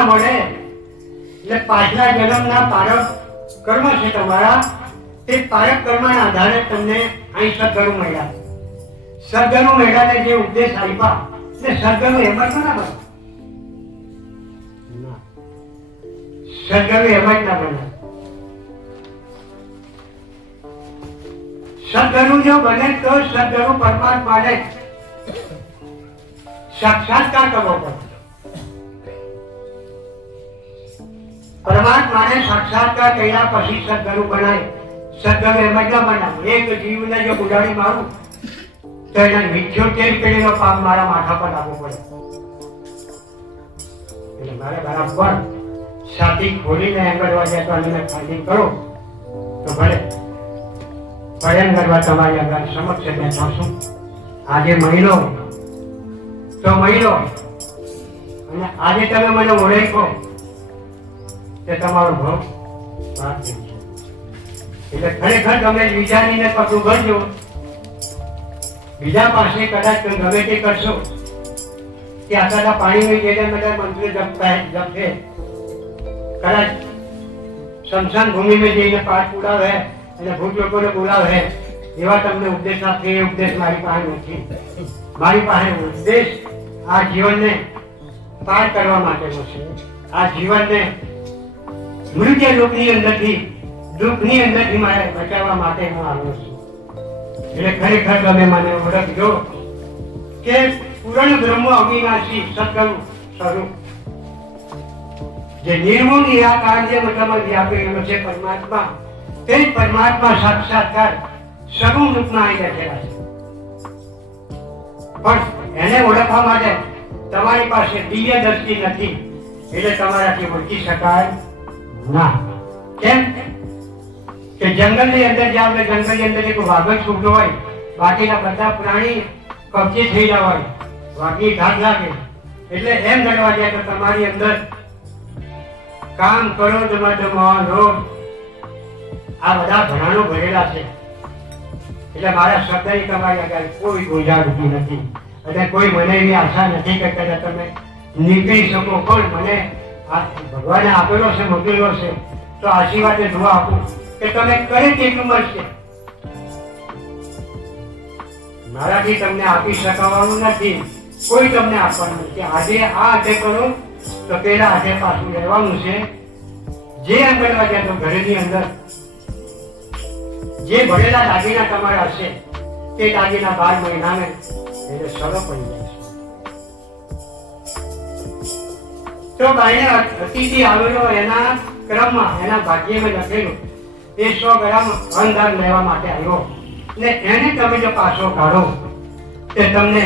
ના મળે એટલે પાછલા જન્મના પારક કર્મ છે તમારા, તે પારક કર્મના આધારે તમને અહીં સદગુરુ મળ્યા. સદગુરુ મળ્યાને જે ઉપદેશ આપ્યા એટલે સદગુરુ એમ જ ના બને. સદગુરુ એમ જ ના બને. સદગુરુ જો બને તો સદગુરુ પરમાત્માને સાક્ષાત્કાર કરવો પડે. પરમાત્માને સાક્ષાત્કાર કર્યા પછી સદગુરુ બનાય. સદગુરુ એમ જ ના બનાવે. એક જીવને જો ઉડાડી મારું તો એના 78 પેઢીનો પાપ મારા માથા પર લાગુ પડે. એટલે મારે બરાબર છાતી ખોલીને એંગળવા જતો અને ફાઇટિંગ કરો તો ભલે ભજન કરવા તમારી આગળ સમક્ષ બેઠો છું. આજે મહિલો તો મહિલો, અને આજે તમે મને ઓળખો તે તમારો ભાવ પ્રાપ્ત છે. એટલે ખરેખર તમે વિચારીને પગલું ભરજો. બીજા પાસે કદાચ ગમે તે કરશો કે આટલા પાણીની જઈને બધા મંત્રી જપશે, કદાચ શમશાન ભૂમિમાં જઈને પાઠ ઉડાવે અને ભૂત લોકોને બોલાવે, એવા તમને ઉપદેશ આપે. એ ઉપદેશ મારી પાસે નથી. મારી પાસે ઉપદેશ આ જીવનને પાર કરવા માટેનો છે. આ જીવનને મૃત્યુ લોકની અંદરથી, દુઃખની અંદરથી મારે બચાવવા માટે હું આવ્યો છું. એટલે ખરેખર તમે મને ઓળખજો કે પૂર્ણ બ્રહ્મ અવિનાશી સદગુરુ સ્વરૂપ જે નિર્મૂળ નિરાકાર જે મતલબ વ્યાપેલો છે પરમાત્મા, તે જ પરમાત્મા સાક્ષાત્કાર સગુણ રૂપમાં આવી બેઠેલા છે. પણ એને ઓળખવા માટે તમારી પાસે દિવ્ય દ્રષ્ટિ નથી, એટલે તમારાથી ઓળખી શકાય ના. કેમ કે જંગલની અંદર જાવ તો જંગલની અંદર એક વાઘ છૂટો હોય, બાકીના બધા પ્રાણી કબજે થઈ ગયા હોય, વાઘની ઘાત લાગે. એટલે એમ ગણવા જાય તો તમારી અંદર કામ કરો મદ મોહ લોભ આ બધા ભણાનો ભરેલા છે. એટલે મારા શબ્દની તમારી આગળ કોઈ ગુંજાવતી નથી અને કોઈ મને એવી આશા નથી કે કદાચ તમે નીકળી શકો. પણ મને ભગવાને આપેલો છે, મોકલેલો છે, તો આશીર્વાદ દુઆ આપું કે તમે કરે તેટલું મળશે. મારાથી તમને આપી શકાવાનું નથી, કોઈ તમને આપવાનું નથી. આજે આ હાથે કરો તો પેલા હાથે પાછું રહેવાનું છે. જે અંગણવા જાય તો ઘરેની અંદર જે ભરેલા દાગીના તમારા હશે તે દાગીના 12 મહિનાને એટલે સરળ પડી જાય છે. તો બાઈને અતિથિ આવેલો એના ક્રમમાં એના ભાગ્યમાં લખેલું એ 100 ગ્રામ અન્નદાન લેવા માટે આવ્યો ને એને તમે જો પાછો કાઢો તે તમને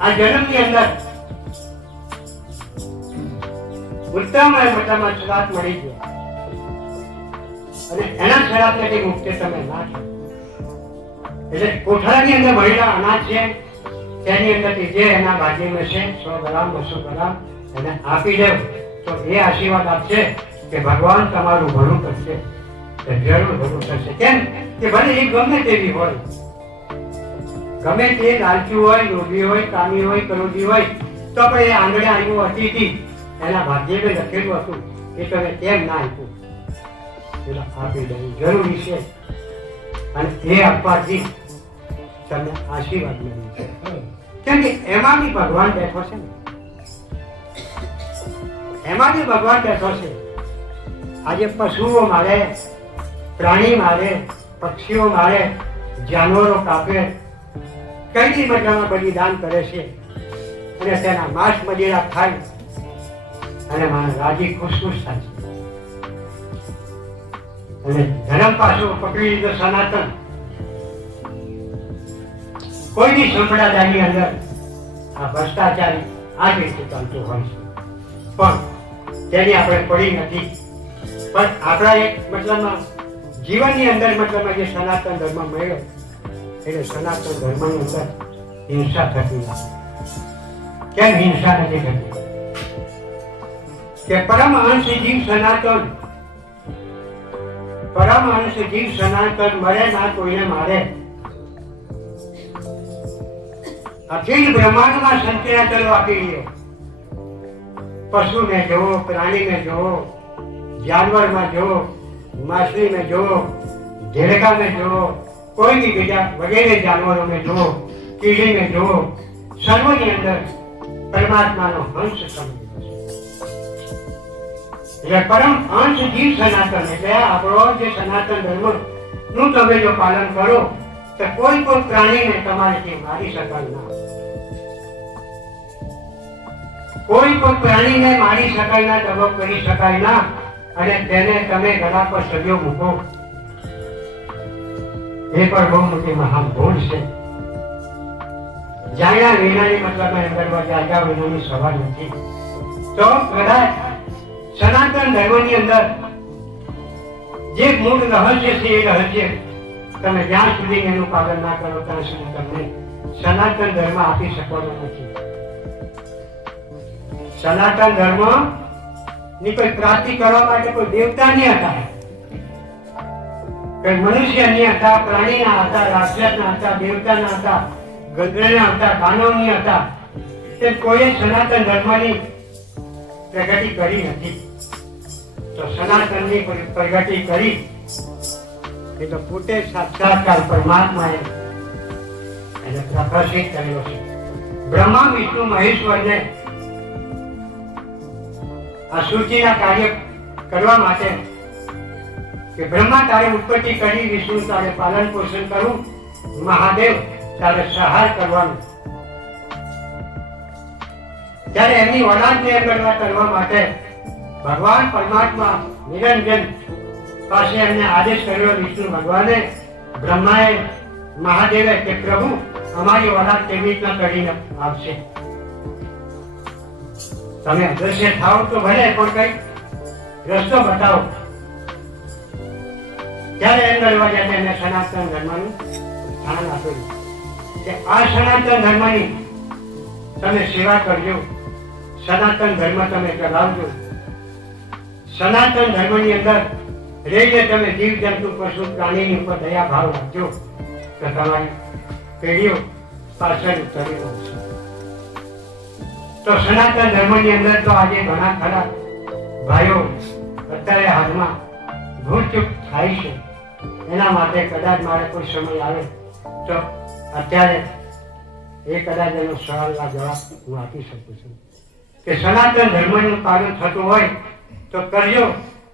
આ જન્મની અંદર ઉત્તમ મતલબમાં શ્રાપ મળી ગયો અને એના શ્રાપને કઈ મુક્તિ તમે ના છો. એટલે કોઠાની અંદર ભરેલા અનાજ છે તેની અંદરથી જે એના ભાગ્યમાં છે 100 ગ્રામ 200 ગ્રામ એને આપી દેવ તો એ આશીર્વાદ આપશે કે ભગવાન તમારું ભલું કરશે, જરૂર ભલું કરશે. કેમ કે ભલે એ ગમે તેવી હોય, ગમે તે લાલચી હોય, લોભી હોય, કામી હોય, કરોડી હોય, તો પણ એ આંગણે આવ્યું અતિથિ એના ભાગ્યમાં લખેલું હતું એ તમે કેમ ના આપ્યું, એટલે આપી દેવું જરૂરી છે. અને એ આપવાથી તમને આશીર્વાદ મળે છે. કેમ કે એમાં બી ભગવાન બેઠો છે ને, એમાં બી ભગવાન બેઠો છે. આજે પશુઓ મારે, પ્રાણી મારે, પક્ષીઓ મારે, જાનવરો કાપે, કઈ મજામાં બલિદાન કરે છે અને તેના માંસ મદિરા ખાય અને મારા રાજી ખુશ થાય છે. અને ધર્મ પાછો પકડી લીધો સનાતન. કોઈની સંપ્રદાયની અંદર આ ભ્રષ્ટાચારી આ રીતે ચાલતું હોય છે, પણ તેની આપણે પડી નથી. પણ આપણા એક મતલબમાં જીવનની અંદર મતલબમાં જે સનાતન ધર્મ મળ્યો એટલે સનાતન ધર્મની અંદર હિંસા થતી નથી. કેમ હિંસા નથી થતી? કે પરમહંસ જીવ સનાતન, પરમહંસ જીવ સનાતન મરે ના કોઈને મારે. અખિલ બ્રહ્માંડમાં સંચય ચલો આપી રહ્યો पशु में जो, प्राणी में जो, जानवर में जो, माछली में जो, झेड़का में जो, कोई भी बीजा वगैरह जानवरों में जो, कीड़ी में जो, सर्वनी अंदर परमात्मा नो अंश समझो। परम अंश जीव सनातन એટલે આપણો જે સનાતન ધર્મ નું તમે જો પાલન કરો તો કોઈ પણ પ્રાણીને તમારાથી મારી શકાય ના, કોઈ પણ પ્રાણીને મારી શકાય ના, દબો કરી શકાય ના, અને તેને તમે ગળા પર સળિયો મૂકો એ પણ બહુ મોટી મહાન ભૂલ છે। જાણ્યા વિનાની મતલબ અંદરમાં જાગ્યા વિનાની સવાલ નથી। તો કદાચ સનાતન ધર્મની અંદર જે મૂળ રહસ્ય છે એ રહસ્ય તમે જ્યાં સુધી એનું પાલન ના કરો ત્યાં સુધી તમને સનાતન ધર્મ આપી શકવાનો નથી। સનાતન ધર્મ ની કોઈ પ્રાપ્તિ કરવા માટે કોઈ દેવતા નહીં હતા, કોઈ મનુષ્ય નહીં હતા, પ્રાણીના હતા, રાક્ષસના હતા, દેવતાના હતા, ગંધર્વના હતા, દાનવની હતા, તે કોઈએ સનાતન ધર્મની પ્રગતિ કરી નથી। તો સનાતનની પ્રગતિ કરી એ તો પોતે સાક્ષાત્કાર પરમાત્માએ એને પ્રકાશિત કર્યો છે। બ્રહ્મા વિષ્ણુ મહેશ્વરને આ સૃષ્ટિના કાર્ય કરવા માટે કે બ્રહ્મા તારે ઉત્પત્તિ કરી, વિષ્ણુ તારે પાલન પોષણ કરવું, મહાદેવ તારે સહાર કરવાનું, ત્યારે એમની ઓલાદને કરવા માટે ભગવાન પરમાત્મા નિરંજન પાસે એમને આદેશ કર્યો। વિષ્ણુ ભગવાને બ્રહ્માએ મહાદેવે કે પ્રભુ અમારી ઓલાદ કેવી રીતના કરીને આપશે, તમે અદ્રશ્ય થાવ તો ભલે પણ કઈ રસ્તો બતાવો। ત્યારે એમ કરવા જાય એને સનાતન ધર્મનું સ્થાન આપેલું કે આ સનાતન ધર્મની તમે સેવા કરજો, સનાતન ધર્મ તમે ચલાવજો, સનાતન ધર્મની અંદર રહીને તમે જીવ જંતુ પશુ પ્રાણીની ઉપર દયા ભાવ રાખજો તો તમારી પેઢીઓ પાછળ ઉતરી આવશે। તો સનાતન ધર્મની અંદર તો આજે ઘણા ખરા ભાઈઓ અત્યારે હાલમાં ભૂલચૂક થાય છે, એના માટે કદાચ મારે કોઈ સમય આવે તો અત્યારે એ કદાચ એનો સવાલના જવાબ હું આપી શકું છું કે સનાતન ધર્મનું પાલન થતું હોય તો કરજો,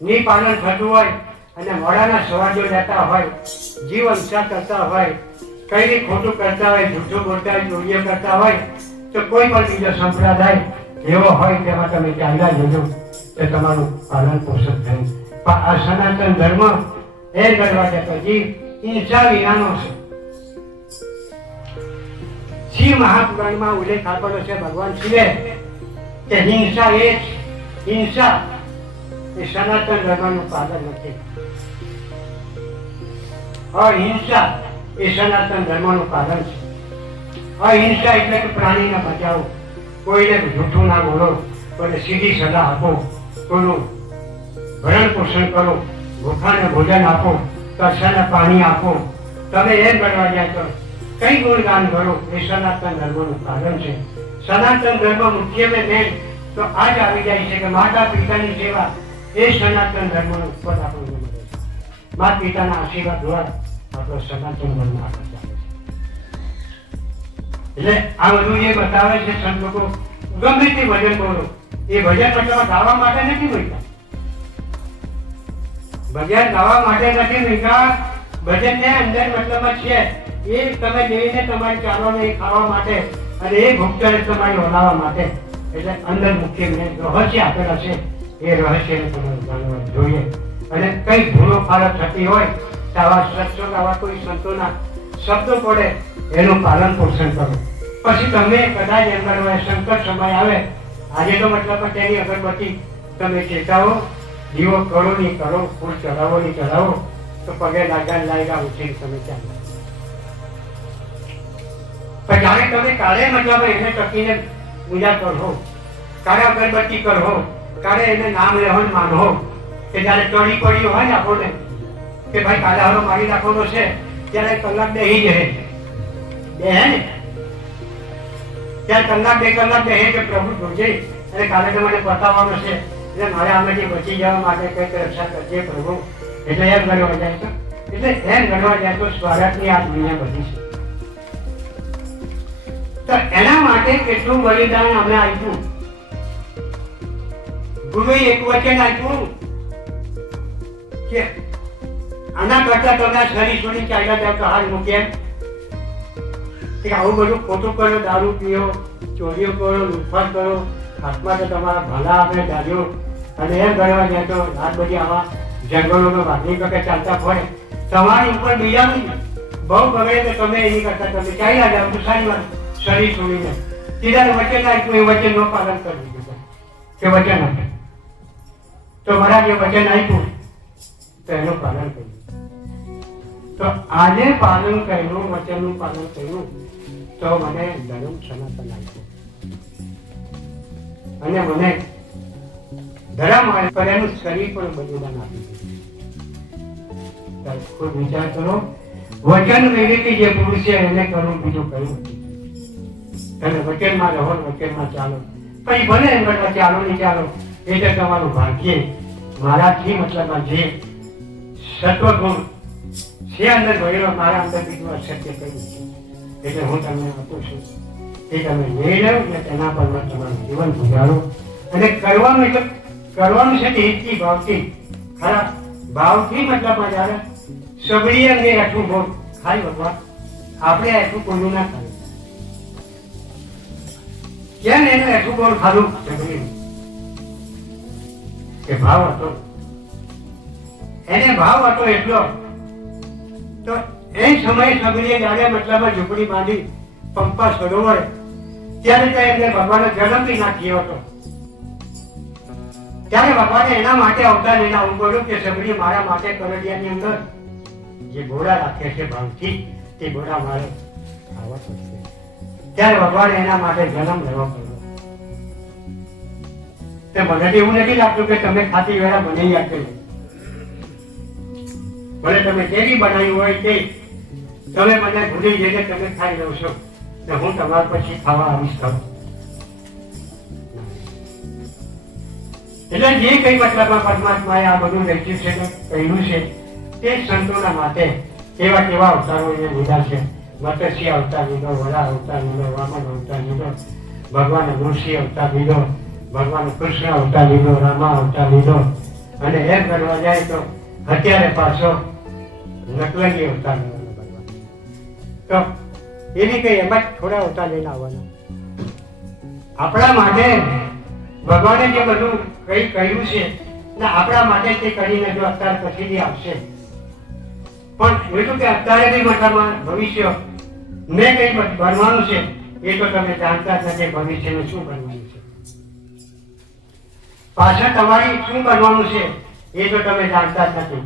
ની પાલન થતું હોય અને મોડાના સવાજો લેતા હોય, જીવ હિંસા કરતા હોય, કઈ રીતે ખોટું કરતા હોય, જૂઠું બોલતા હોય, ચોરીઓ કરતા હોય તો કોઈ પણ બીજો સંપ્રદાય એવો હોય તેમાં તમે ચાલ્યા જજો તો તમારું પાલન પોષણ થયું। પણ આ સનાતન ધર્મ એ કરવા જતો જીવ હિંસા વિનાનો છે। શિવ મહાપુરાણમાં ઉલ્લેખ આપેલો છે ભગવાન શિવે કે હિંસા એ હિંસા એ સનાતન ધર્મનું પાલન નથી, અહિંસા એ સનાતન ધર્મનું પાલન છે। અહિંસા એટલે કે પ્રાણીને બચાવો, કોઈને જૂઠું ના બોલો, કોઈને સીધી સલાહ આપો, કોઈનું ભરણ પોષણ કરો, ભૂખાને ભોજન આપો, તરસાને પાણી આપો, તમે એમ કરવા જાય તો કઈ ગુણગાન કરો એ સનાતન ધર્મનું પાલન છે। સનાતન ધર્મ મુખ્ય મેન તો આ જ આવી જાય છે કે માતા પિતાની સેવા એ સનાતન ધર્મનું ઉપર આપણું મળે છે। માતા પિતાના આશીર્વાદ દ્વારા આપણો સનાતન ધર્મ આગળ ચાલે છે। એટલે આ બધું એ બતાવે છે સંત લોકો ગમે તે ભજન બોલો, એ ભજન મતલબ ગાવા માટે નથી બોલતા, ભજન ગાવા માટે નથી બોલતા, ભજન ને અંદર મતલબ છે એ તમે જઈને તમારી ચાલવા એ ખાવા માટે અને એ ભૂખતર તમારી ઓલાવવા માટે। એટલે અંદર મુખ્ય રહસ્ય આપેલા છે એ રહસ્યને તમારે જાણવા જોઈએ। અને કઈ ભૂલો ફાળો થતી હોય તો આવા સત્સંગ આવા કોઈ સંતોના શબ્દો પડે એનું પાલન પોષણ કરો। પછી તમે કદાચ એમ કરવા સંકટ સમય આવે, આજે તો મતલબ તેની અગરબત્તી તમે ચેતાવો, દીવો કરો નહીં કરો, ફૂલ ચડાવો નહીં ચડાવો, તો પગે લાગ્યા ઉઠીને તમે ચાલો। પણ જાણે તમે કાલે મતલબ એને ટકીને પૂજા કરો, કાલે અગરબત્તી કરો, કાલે એને નામ લેવાનું માનો કે જયારે ચડી પડ્યું હોય ને આપણને કે ભાઈ કાલે હારો મારી નાખવાનો છે, ત્યારે કલાક બેહી જાય બે હે ને, ત્યારે કલાક બે કલાક બેહે કે પ્રભુ જોજે અને કાલે તો મને પતાવવાનો છે, એટલે મારે આમાંથી બચી જવા માટે કંઈક રક્ષા કરજે પ્રભુ. એટલે એમ ગણવા જાય તો, એટલે એમ ગણવા જાય તો સ્વર્ગની આ દુનિયા બધી છે. તો એના માટે કેટલું બલિદાન અમે આપ્યું. ગુરુએ એક વચન આપ્યું કે આના કરતા તમે શરીર છોડી ચાલ્યા જાવ તો હાલ મૂકે. કે આવું બધું ખોટું કરો, દારૂ પીઓ, ચોરીઓ કરો, લૂંટફાટ કરો, હાથમાં તો તમારા ભલા આપણે દાદીઓ, અને એમ કરવા જાય તો આ બધી આવા જંગલોમાં વાઘની વખત ચાલતા પડે, તમારી ઉપર બીજાનું બહુ બગડે તો તમે એની કરતા તમે ચાલ્યા જાવ તો સારી વાત. શરીર છોડીને સીધા વચન આપ્યું, એ વચનનું પાલન કરી દીધું કે વચન આપે તો મારા જે વચન આપ્યું તો એનું પાલન કર્યું. તો આજે પાલન કર્યું, વચનનું પાલન કર્યું તો મને ધર્મ સનાતન આપ્યું અને મને ધર્મ કર્યાનું શરીર પણ બલિદાન આપી દીધું. ખુદ વિચાર કરો, વચન મેળવી જે પુરુષ છે એને કરવું, બીજું કયું નથી. તમે વચનમાં રહો, વચનમાં ચાલો, પછી ભલે એમ કરતા ચાલો નહીં ચાલો એ તો તમારું ભાગ્ય. મારાથી મતલબમાં જે સત્વગુણ છે અંદર ભરેલો, મારા અંદર બીજું અસત્ય કર્યું છે, એટલે હું તમને આપું છું એ તમે લઈ લો અને તેના પર તમારું જીવન ગુજારો. અને કરવાનું એટલે કરવાનું છે હિતથી, ભાવથી, ખરા ભાવથી મતલબમાં જયારે સબળી અંગે એટલું બહુ ખાઈ ભગવાન આપણે એટલું કોઈનું ના ખાય. કેમ એનું એટલું બહુ ખાધું સબળી કે ભાવ હતો, એને ભાવ હતો એટલો. તો એ સમયે સબળીએ જયારે મતલબમાં ઝૂંપડી બાંધી પંપા સરોવર, ત્યારે તો એમને ભગવાનનો જન્મ બી નાખ્યો હતો. ત્યારે ભગવાને એના માટે અવતાર લઈને આવું પડ્યું કે સબળી મારા માટે કરડિયાની અંદર જે ઘોડા રાખે છે ભાવથી, તે ઘોડા મારે ખાવા પડશે. ત્યારે ભગવાને એના માટે જન્મ લેવો પડ્યો. તે મને એવું નથી લાગતું કે તમે ખાતી વેળા બનાવી આપેલું, ભલે તમે કેવી બનાવી હોય તે તમે મને ભૂલી જઈને તમે ખાઈ લો છો ને હું તમારા પછી ખાવા આવીશ ખરું. એટલે જે કઈ મતલબમાં પરમાત્માએ આ બધું રચ્યું છે ને કહ્યું છે તે સંતોના માટે કેવા કેવા અવતારો એને લીધા છે. મત્સ્ય અવતાર લીધો, વરા અવતાર લીધો, વામન અવતાર લીધો, ભગવાન ઋષિ અવતાર લીધો, ભગવાન કૃષ્ણ અવતાર લીધો, રામા અવતાર લીધો, અને એમ કરવા જાય તો અત્યારે પાછો નકલંગી અવતાર લેવાનો ભગવાન. તો એની કઈ એમ જ થોડા અવતાર લઈને આવવાના. આપણા માટે ભગવાને જે બધું કઈ કહ્યું છે ને આપણા માટે તે કરીને જો અત્યાર પછીથી આવશે, પણ એટલું કે અત્યારે બી મતલબમાં ભવિષ્ય મેં કઈ બનવાનું છે એ તો તમે જાણતા જ નથી. ભવિષ્યનું શું બનવાનું છે, પાછળ તમારી શું બનવાનું છે એ તો તમે જાણતા જ નથી.